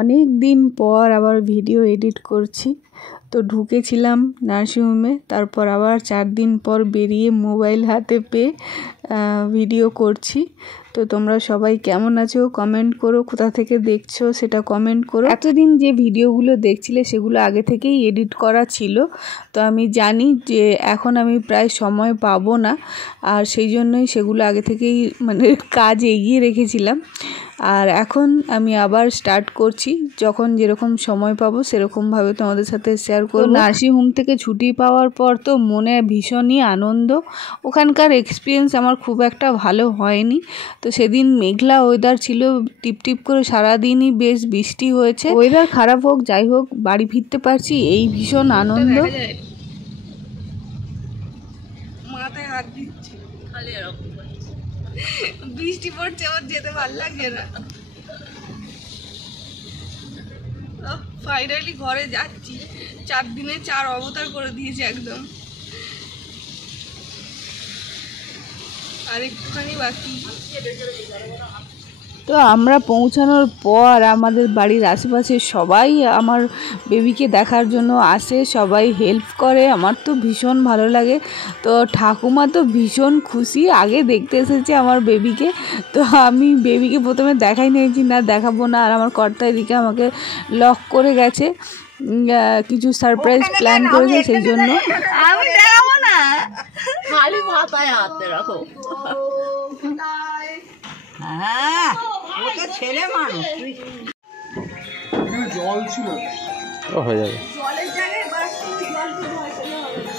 অনেক দিন পর আবার ভিডিও এডিট করছি। তো ঢুকেছিলাম নার্সিংহোমে, তারপর আবার 4 দিন পর বেরিয়ে মোবাইল হাতে পেয়ে ভিডিও করছি। তো তোমরা সবাই কেমন আছো কমেন্ট করো, কোথা থেকে দেখছো সেটা কমেন্ট করো। এতদিন যে ভিডিওগুলো দেখছিলে সেগুলো আগে থেকেই এডিট করা ছিল, তো আমি জানি যে এখন আমি প্রায় সময় পাবো না, আর সেই জন্যই সেগুলো আগে থেকেই মানে কাজ এগিয়ে রেখেছিলাম। আর এখন আমি আবার স্টার্ট করছি, যখন যেরকম সময় পাবো সেরকমভাবে তোমাদের সাথে শেয়ার করব। নার্সিংহোম থেকে ছুটি পাওয়ার পর তো মনে ভীষণই আনন্দ। ওখানকার এক্সপিরিয়েন্স আমার খুব একটা ভালো হয়নি। তো সেদিন মেঘলা ওয়েদার ছিল, টিপটিপ করে সারাদিনই বেশ বৃষ্টি হয়েছে। ওয়েদার খারাপ হোক যাই হোক বাড়ি ফিরতে পারছি, এই ভীষণ আনন্দ। মাথায় হাত দিচ্ছি, বৃষ্টি পড়ছে, ওর যেতে ভালো লাগছে না। ফাইনালি ঘরে যাচ্ছি। 4 দিনে 4 অবতার করে দিয়েছে একদম। আর একটুখানি বাকি। তো আমরা পৌঁছানোর পর আমাদের বাড়ির আশেপাশে সবাই আমার বেবিকে দেখার জন্য আসে, সবাই হেল্প করে, আমার তো ভীষণ ভালো লাগে। তো ঠাকুমা তো ভীষণ খুশি, আগে দেখতে এসেছে আমার বেবিকে। তো আমি বেবিকে প্রথমে দেখাই নিয়েছি, না দেখাবো না, আর আমার কর্তা এদিকে আমাকে লক করে গেছে, কিছু সারপ্রাইজ প্ল্যান করেছে, সেই জন্য আমি দেখাবো না, খালি মাথায় হাত রাখো। হ্যাঁ, ওটা ছেলে মানুষ। জল ছিল, হয়ে যাবে। জলের জায়গায় বাড়তি জল তো ভয় পেলে হবে না।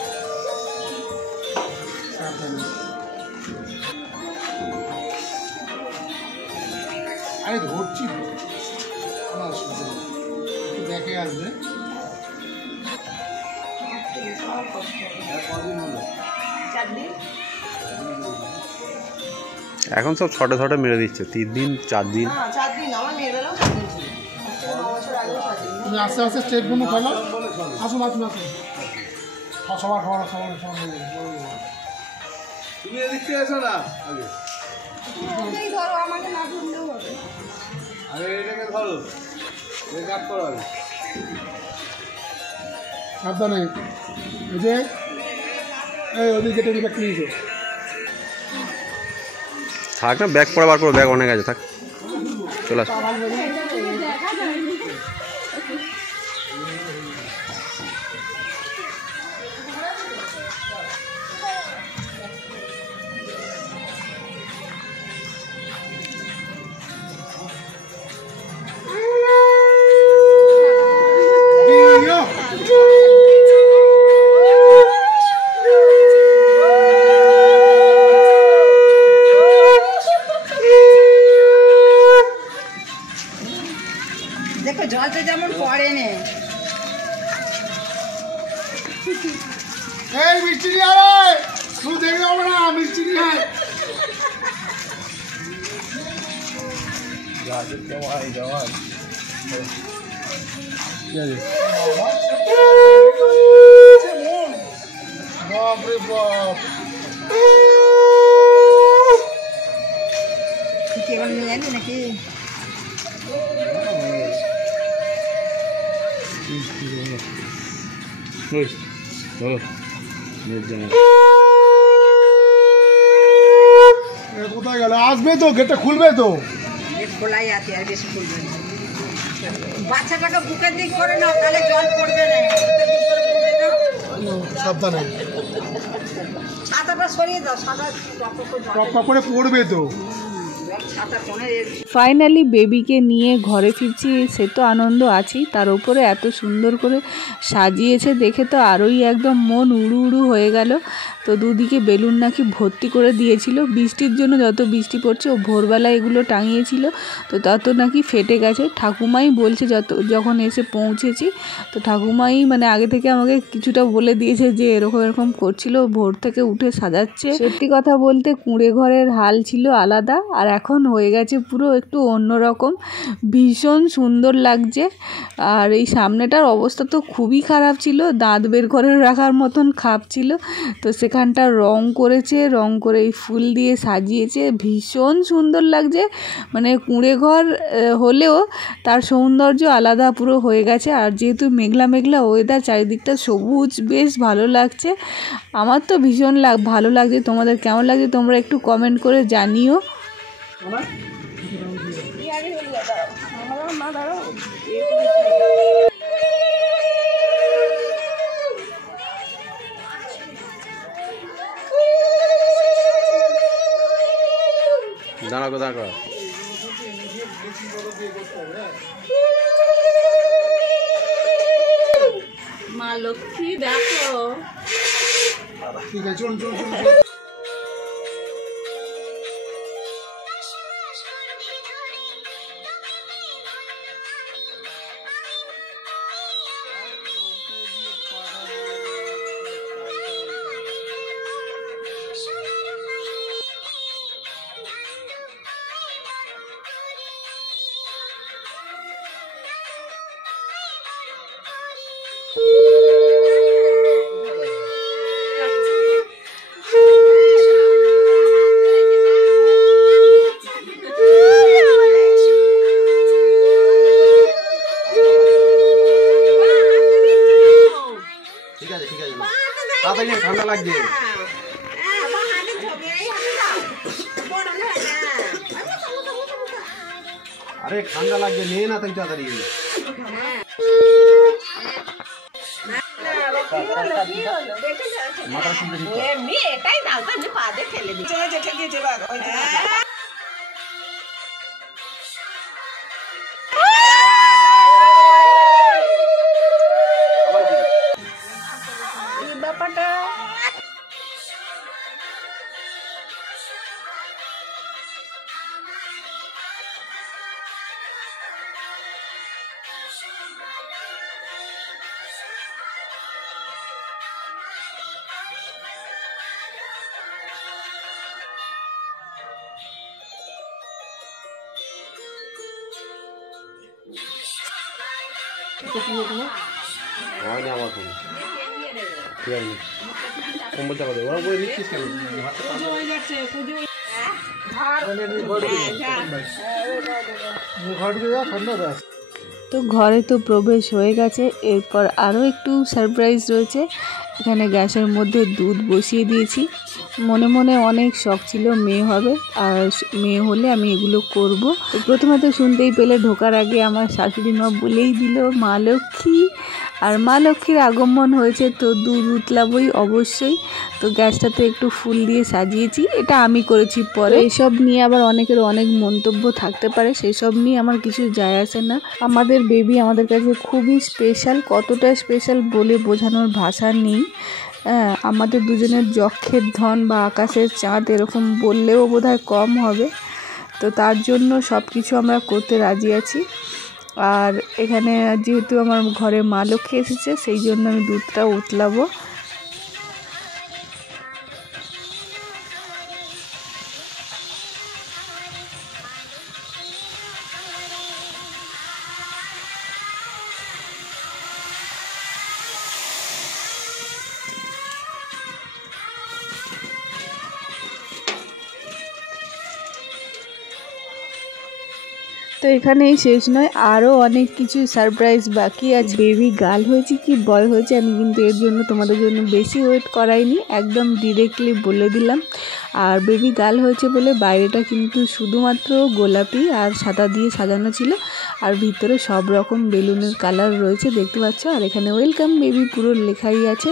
আরে ধরছি তো, আমার অসুবিধা নেই, একটু দেখে আসবে। এখন সব ছটে ছটে মেরে দিচ্ছে, 3 দিন 4 দিন। 4 দিন আমার মেয়ের বেলাও 4 দিন ছিল। 9 বছর আগেও 4 দিন। তুমি আস্তে আস্তে স্টেপ বন্ধু খেলো, আসুন আসুন আসুন, সবার খাওয়া সবার তুমি এদিক থেকে এসো না, আগে ওকেই ধরো, আমাকে না ধরলেও হবে। আরে এটাকে ধরো, কাট করো আগে, সাবধানে। এই যে এই ওদিকে টেবিল ব্যাগ নিয়েছো, থাক না, ব্যাগ পরে বার করো, ব্যাগ অনেক আছে, থাক চলে আসো। দেখো জলটা যেমন পড়ে নে। এই মিষ্টি নিয়ে আয়, তুই দেখে হবে না, মিষ্টি নিয়ে আয়। বাপরে বাপ, কেবল নিয়ে এলি নাকি? কোথায় গেল? আসবে তো, গেটটা খুলবে তো। খোলাই আছে, আর বেশি খুলবে না। বাচ্চাটাকে বুকের দিক করে নাও, তাহলে জল পড়বে না। সাবধানে, ছাতাটা সরিয়ে দাও, ছাতা টপ করে পড়বে তো। ছাতা কোণে। ফাইনালি বেবিকে নিয়ে ঘরে ফিরছি, সে তো আনন্দ আছেই, তার উপরে এত সুন্দর করে সাজিয়েছে দেখে তো আরোই একদম মন উড়ু উড়ু হয়ে গেল। তো দুদিকে বেলুন নাকি ভর্তি করে দিয়েছিল, বৃষ্টির জন্য যত বৃষ্টি পড়ছে, ও ভোরবেলা এগুলো টাঙিয়েছিল, তো তত নাকি ফেটে গেছে। ঠাকুমাই বলছে যখন এসে পৌঁছেছি, তো ঠাকুমাই মানে আগে থেকে আমাকে কিছুটা বলে দিয়েছে যে এরকম এরকম করছিল, ভোর থেকে উঠে সাজাচ্ছে। সত্যি কথা বলতে কুঁড়ে ঘরের হাল ছিল আলাদা, আর এখন হয়ে গেছে পুরো একটু অন্যরকম, ভীষণ সুন্দর লাগছে। আর এই সামনেটার অবস্থা তো খুবই খারাপ ছিল, দাঁত বের করে রাখার মতন খাপ ছিল, তো সেখানে এখানটা রং করেছে, রং করে এই ফুল দিয়ে সাজিয়েছে, ভীষণ সুন্দর লাগছে। মানে কুঁড়ে ঘর হলেও তার সৌন্দর্য আলাদা পুরো হয়ে গেছে। আর যেহেতু মেঘলা মেঘলা ওয়েদার, চারিদিকটা সবুজ, বেশ ভালো লাগছে। আমার তো ভীষণ ভালো লাগছে। তোমাদের কেমন লাগছে তোমরা একটু কমেন্ট করে জানিও। দাঁড়াও দাঁড়াও। মা লক্ষ্মী দেখো। ঠিক আছে, চলুন চলুন চলুন। তাড়াতাড়ি ঠান্ডা লাগছে। আরে ঠান্ডা লাগছে, নিয়ে না তাই তাড়াতাড়ি। মাথা শুনতে এটাই দাও, পা দিয়ে ফেলে দিচ্ছে। ব্যাপারটা হয়নি আমার কোনো। ঠিক আছে, কম্বল চাপা দেবো। ওরা করে নিচ্ছিস কেন? তো ঘরে তো প্রবেশ হয়ে গেছে। এরপর আরও একটু সারপ্রাইজ রয়েছে। এখানে গ্যাসের মধ্যে দুধ বসিয়ে দিয়েছি। মনে মনে অনেক শখ ছিল মেয়ে হবে, আর মেয়ে হলে আমি এগুলো করব। তো প্রথমে তো শুনতেই পেলে, ঢোকার আগে আমার শাশুড়ি মা বলেই দিল মা লক্ষ্মী। আর মা লক্ষ্মীর আগমন হয়েছে, তো দুধ উতলাবই অবশ্যই। তো গ্যাসটাতে একটু ফুল দিয়ে সাজিয়েছি, এটা আমি করেছি। পরে এসব নিয়ে আবার অনেকের অনেক মন্তব্য থাকতে পারে, সেই সব নিয়ে আমার কিছু যায় আসে না। আমাদের বেবি আমাদের কাছে খুবই স্পেশাল, কতটা স্পেশাল বলে বোঝানোর ভাষা নেই। আমাদের দুজনের যক্ষের ধন বা আকাশের চাঁদ এরকম বললেও বোধহয় কম হবে। তো তার জন্য সব কিছু আমরা করতে রাজি আছি। আর এখানে যেহেতু আমার ঘরে মা লক্ষ্মী এসেছে, সেই জন্য আমি দুধটা উতলাবো। তো এখানেই শেষ নয়, আরও অনেক কিছু সারপ্রাইজ বাকি আছে। বেবি গার্ল হয়েছে কি বয় হয়েছে আমি কিন্তু এর জন্য তোমাদের জন্য বেশি ওয়েট করাইনি, একদম ডিরেক্টলি বলে দিলাম। আর বেবি গার্ল হয়েছে বলে বাইরেটা কিন্তু শুধুমাত্র গোলাপি আর সাদা দিয়ে সাজানো ছিল, আর ভিতরে সব রকম বেলুনের কালার রয়েছে দেখতে পাচ্ছ। আর এখানে ওয়েলকাম বেবি পুরো লেখাই আছে।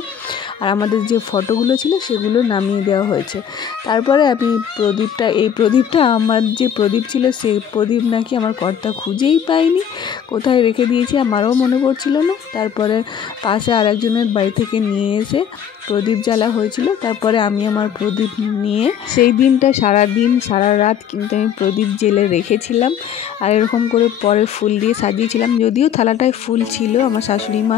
আর আমাদের যে ফটোগুলো ছিল সেগুলো নামিয়ে দেওয়া হয়েছে। তারপরে আমি প্রদীপটা আমার যে প্রদীপ ছিল, সেই প্রদীপ নাকি আমার কর্তা খুঁজেই পাইনি, কোথায় রেখে দিয়েছি আমারও মনে পড়ছিল না। তারপরে পাশে আরেকজনের বাড়ি থেকে নিয়ে এসে প্রদীপ জ্বালা হয়েছিল। তারপরে আমি আমার প্রদীপ নিয়ে সেই দিনটা সারা দিন সারা রাত কিন্তু আমি প্রদীপ জেলে রেখেছিলাম আর এরকম করে পরে ফুল দিয়ে সাজিয়েছিলাম। যদিও থালাটায় ফুল ছিল, আমার শাশুড়ি মা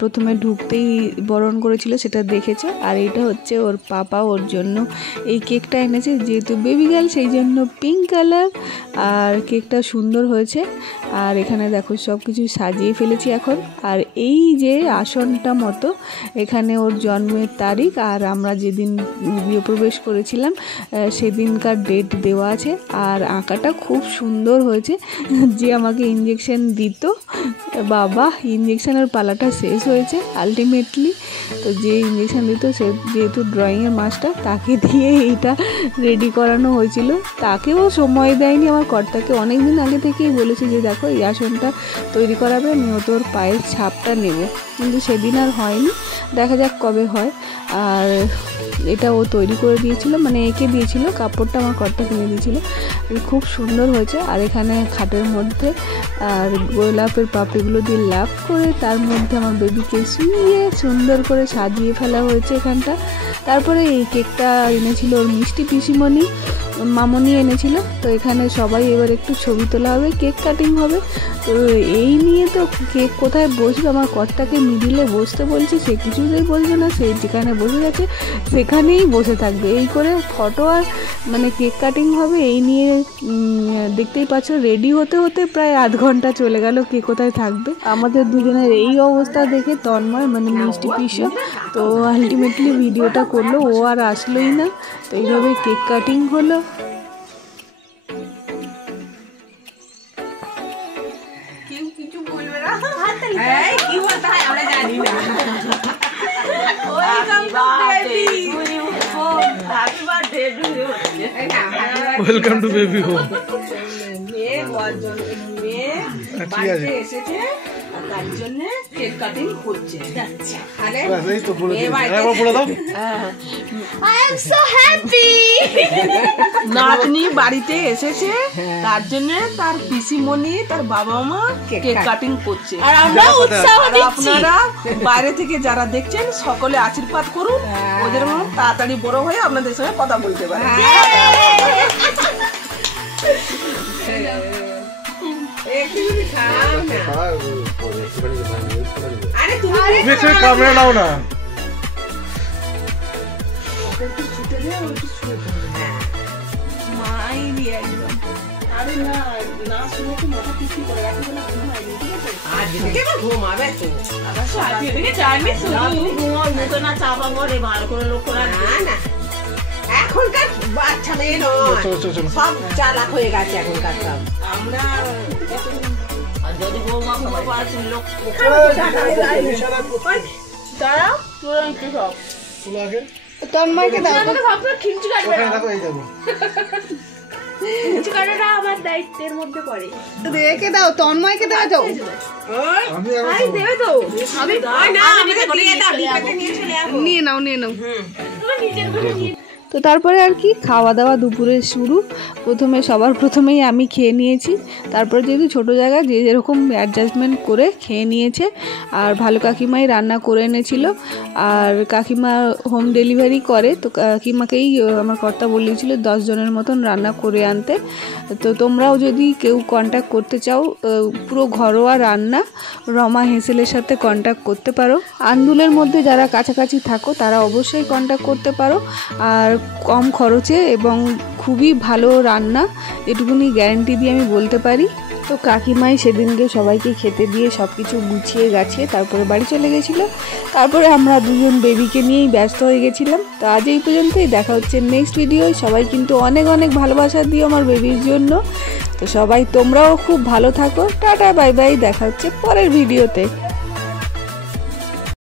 প্রথমে ঢুকতেই বরণ করেছিল, সেটা দেখেছে। আর এটা হচ্ছে ওর পাপা ওর জন্য এই কেকটা এনেছে, যেহেতু বেবি গার্ল সেই জন্য পিঙ্ক কালার। আর কেকটা সুন্দর হয়েছে। আর এখানে দেখো সব কিছু সাজিয়ে ফেলেছি এখন। আর এই যে আসনটা মতো এখানে ওর জন্মের তারিখ আর আমরা যেদিন গৃহপ্রবেশ করেছিলাম সেদিনকার ডেট দেওয়া আছে। আর আঁকাটা খুব সুন্দর হয়েছে। যে আমাকে ইঞ্জেকশন দিত, বাবা ইঞ্জেকশনের পালাটা শেষ হয়েছে আলটিমেটলি। তো যে ইঞ্জেকশন দিত সে যেহেতু ড্রয়িংয়ের মাস্টার, তাকে দিয়ে এইটা রেডি করানো হয়েছিল। তাকেও সময় দেয়নি, আমার কর্তাকে অনেক দিন আগে থেকেই বলেছে যে দেখো এই আসনটা তৈরি করাবে, আমিও তোর পায়ের ছাপটা নেব, কিন্তু সেদিন আর হয়নি, দেখা যাক কবে হয়। আর এটা ও তৈরি করে দিয়েছিল, মানে এঁকে দিয়েছিল, কাপড়টা আমার কর্তা কিনে দিয়েছিল। খুব সুন্দর হয়েছে। আর এখানে খাটের মধ্যে আর গোলাপের পাপড়িগুলো দিয়ে লাভ করে তার মধ্যে আমার বেবিকে শুয়ে সুন্দর করে সাজিয়ে ফেলা হয়েছে এখানটা। তারপরে এই কেকটা এনেছিল ওর মিষ্টি পিসিমণি, মামনি এনেছিল। তো এখানে সবাই এবার একটু ছবি তোলা হবে, কেক কাটিং হবে। তো এই নিয়ে তো কেক কোথায় বসবে, আমার কর্তাকে মিডিলে বসতে বলছি, সে কিছুতেই বলছে না, সে যেখানে বসে গেছে সেখানেই বসে থাকবে। এই করে ফটো আর মানে কেক কাটিং হবে, এই নিয়ে দেখতেই পাচ্ছ রেডি হতে হতে প্রায় আধ ঘন্টা চলে গেল কে কোথায় থাকবে। আমাদের দুজনের এই অবস্থা দেখে তন্ময় মানে মিষ্টি পিসো তো আলটিমেটলি ভিডিওটা করলো, ও আর আসলোই না। তো এইভাবে কেক কাটিং হলো। কেউ কিছু বলবে না। কি বলতে হয় আমরা জানি না। Welcome to baby home. মেয়ে বাড়িতে এসেছে তার জন্য কেক কাটিং হচ্ছে। নাতনি বাড়িতে এসেছে তার জন্য তার পিসিমণি তার বাবা মা কেক কাটিং করছে। আর আমরা উৎসাহ দিচ্ছি। আপনারা বাইরে থেকে যারা দেখছেন সকলে আশীর্বাদ করুন, ওদের তাড়াতাড়ি বড় হয়ে আপনাদের সঙ্গে কথা বলতে পারে। ক্যামেরা নাও না। ঘুমাবে তো এখনকার বাচ্চা মেয়ে নয়, সব চালাক হয়ে গেছে এখনকার সব। আমরা যদি বৌমা তন্ময়কে দাও, আমার দায়িত্বের মধ্যে পড়ে। রেখে দাও, তন্ময়কে দেওয়া যাও। দেবে তো নিয়ে নাও নিয়ে নাও। তো তারপরে আর কি খাওয়া দাওয়া দুপুরে শুরু। সবার প্রথমেই আমি খেয়ে নিয়েছি। তারপরে যেহেতু ছোটো জায়গা যে যেরকম অ্যাডজাস্টমেন্ট করে খেয়ে নিয়েছে। আর ভালো কাকিমাই রান্না করে এনেছিল। আর কাকিমা হোম ডেলিভারি করে, তো কাকিমাকেই আমার কর্তা বলিয়েছিল 10 জনের মতন রান্না করে আনতে। তো তোমরাও যদি কেউ কন্ট্যাক্ট করতে চাও, পুরো ঘরোয়া রান্না, রমা হেসেলের সাথে কন্ট্যাক্ট করতে পারো। আন্দুলের মধ্যে যারা কাছাকাছি থাকো তারা অবশ্যই কন্ট্যাক্ট করতে পারো। আর কম খরচে এবং খুবই ভালো রান্না, এটুকুনি গ্যারান্টি দিয়ে আমি বলতে পারি। তো কাকিমাই সেদিনকে সবাইকে খেতে দিয়ে সব কিছু গুছিয়ে গাছিয়ে তারপরে বাড়ি চলে গেছিলো। তারপরে আমরা দুজন বেবিকে নিয়েই ব্যস্ত হয়ে গেছিলাম। তো আজ এই পর্যন্তই, দেখা হচ্ছে নেক্সট ভিডিও। সবাই কিন্তু অনেক অনেক ভালোবাসা দিও আমার বেবির জন্য। তো সবাই তোমরাও খুব ভালো থাকো। টাটা বাই বাই, দেখা হচ্ছে পরের ভিডিওতে।